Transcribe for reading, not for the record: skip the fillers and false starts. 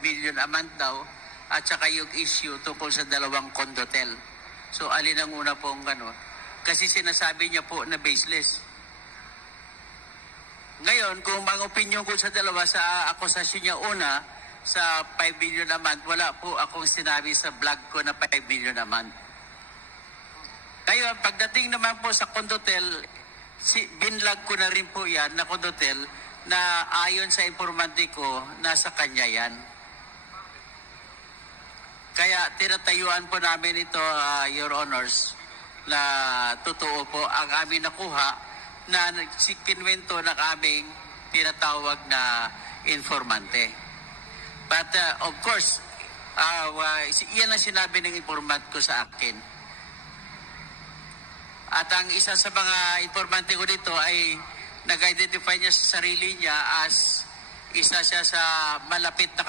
million a month daw at saka yung issue tungkol sa dalawang condotel. So alin ang una pong kasi sinasabi niya po na baseless. Ngayon, kung ang opinion ko sa dalawa sa akusasyon niya una, sa 5 million a month, wala po akong sinabi sa vlog ko na 5 million a month. Kaya pagdating naman po sa condotel, binlog ko na rin po yan na condotel na ayon sa informante ko, nasa kanya yan. Kaya tinatayuan po namin ito, Your Honors, na totoo po ang aming nakuha na kinwento ng aming tinatawag na informante. But of course, iyan ang sinabi ng informant ko sa akin. At ang isa sa mga informante ko dito ay nag-identify niya sa sarili niya as isa siya sa malapit na